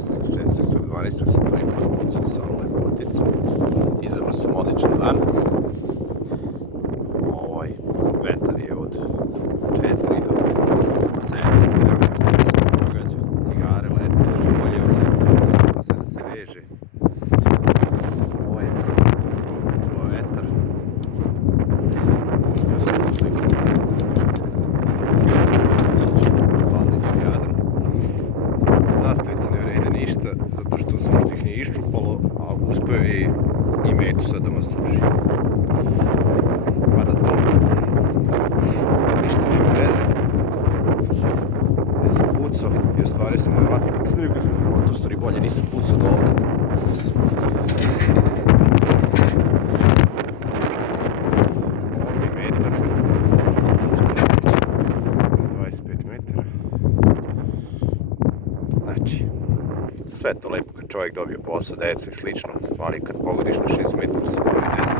16.12. sam prvi put pucao sa lepoticom. Izabrao sam odličan dan. Ovaj vetar je od 4 do 7, kako što se događa. Cigare lete, šolje lete, treba sve da se veže. Ovo je vetar. Uspio sam da sliku. Zastavice ne vrede ništa, zato što samo što ih nije iščupalo, a uspeo je i metu sad da me struši. Pa da to ništa nema veze. Ja sam pucao i ostvario sam nevjerovatno snimku iz života, u stvari bolje nisam pucao do ovoga. Ovdje je metar, 25 metara. Znači, sve to lepo kad čovjek dobije posao, decu i slično, ali kad pogodiš na 6 metara sa prvi 10